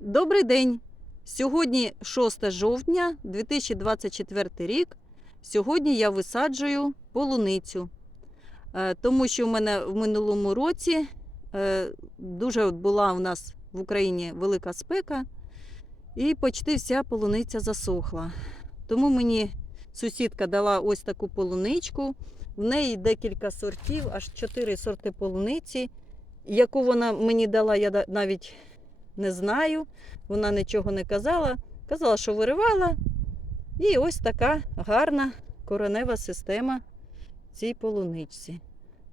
Добрий день! Сьогодні 6 жовтня 2024 рік. Сьогодні я висаджую полуницю, Е, тому що в мене в минулому році е, дуже була у нас в Україні велика спека, і почти вся полуниця засохла. Тому мені сусідка дала ось таку полуничку. В неї декілька сортів, аж 4 сорти полуниці. Яку вона мені дала, я навіть не знаю. Вона нічого не казала. Казала, що виривала. І ось така гарна коренева система цій полуничці.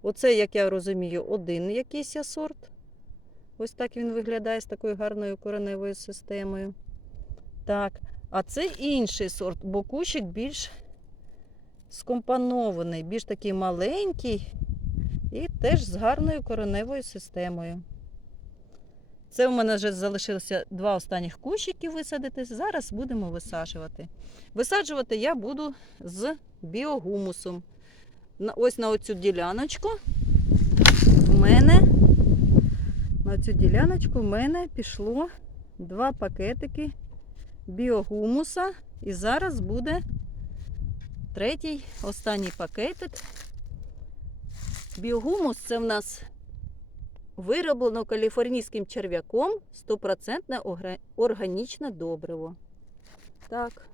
Оце, як я розумію, один якийсь сорт. Ось так він виглядає з такою гарною кореневою системою. Так, а це інший сорт, бо кущик більш скомпонований, більш такий маленький і теж з гарною кореневою системою. Це у мене вже залишилося два останніх кущики висадити. Зараз будемо висаджувати. Висаджувати я буду з біогумусом. Ось на оцю діляночку в мене на цю діляночку в мене пішло два пакетики біогумуса. І зараз буде третій, останній пакетик. Біогумус це в нас вироблено каліфорнійським черв'яком 100% органічне добриво. Так,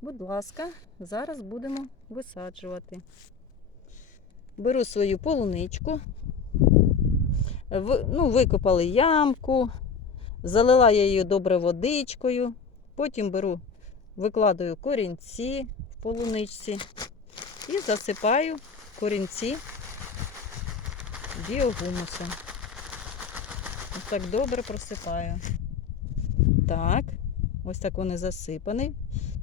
будь ласка, зараз будемо висаджувати. Беру свою полуничку, ну, викопали ямку, залила я її добре водичкою, потім беру, викладаю корінці в полуничці і засипаю корінці біогумусом. Так добре просипаю. Так, ось так вони засипані.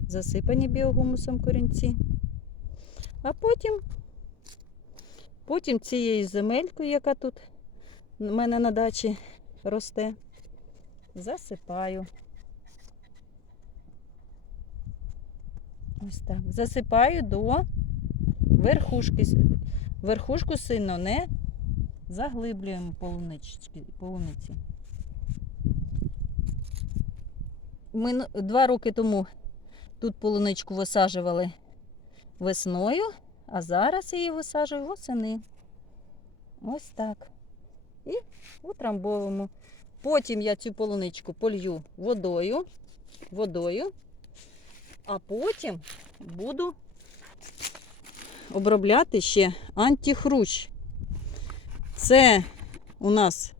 Засипані біогумусом корінці. А потім, потім цією земелькою, яка тут у мене на дачі росте, засипаю. Ось так. Засипаю до верхушки. Верхушку сильно не заглиблюємо полунички, полуниці. Ми два роки тому тут полуничку висаджували весною, а зараз її висаджую восени. Ось так. І утрамбовуємо. Потім я цю полуничку полью водою, водою, а потім буду обробляти ще антихрущ. Це у нас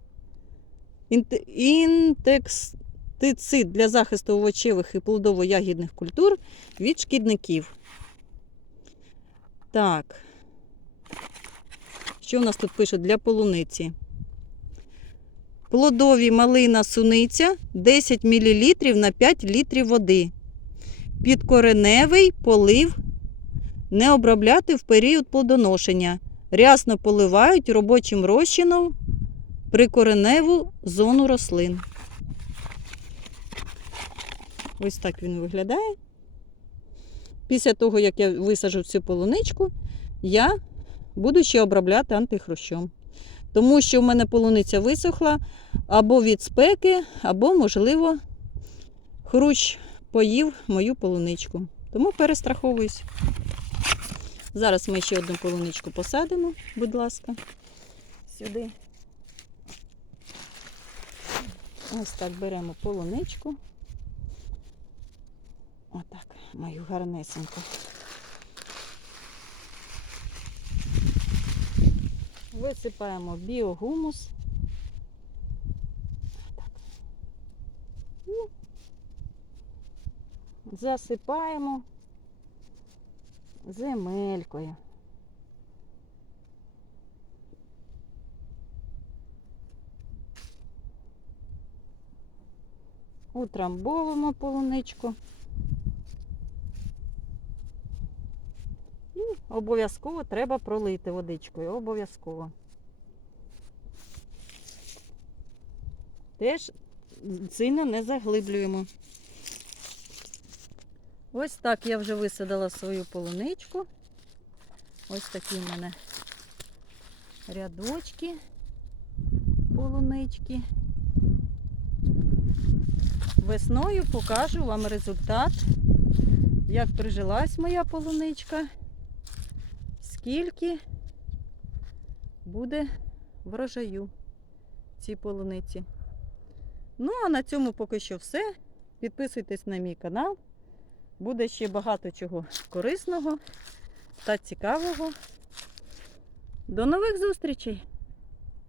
інте- інтекстицид для захисту овочевих і плодово-ягідних культур від шкідників. Так. Що у нас тут пишуть для полуниці? Плодові малина суниця 10 мл на 5 літрів води. Підкореневий полив не обробляти в період плодоношення. Рясно поливають робочим розчином прикореневу зону рослин. Ось так він виглядає. Після того, як я висаджу цю полуничку, я буду ще обробляти антихрущом. Тому що в мене полуниця висохла або від спеки, або, можливо, хрущ поїв мою полуничку. Тому перестраховуюсь. Зараз ми ще одну полуничку посадимо, будь ласка, сюди. Ось так беремо полуничку. Отак, мою гарнесеньку. Висипаємо біогумус. Отак. Засипаємо земелькою. Утрамбовуємо полуничку. І обов'язково треба пролити водичкою. Обов'язково. Теж сильно не заглиблюємо. Ось так я вже висадила свою полуничку. Ось такі в мене рядочки полунички. весною покажу вам результат, як прижилась моя полуничка, скільки буде врожаю цій полуниці. Ну, а на цьому поки що все. Підписуйтесь на мій канал. Буде ще багато чого корисного та цікавого. До нових зустрічей!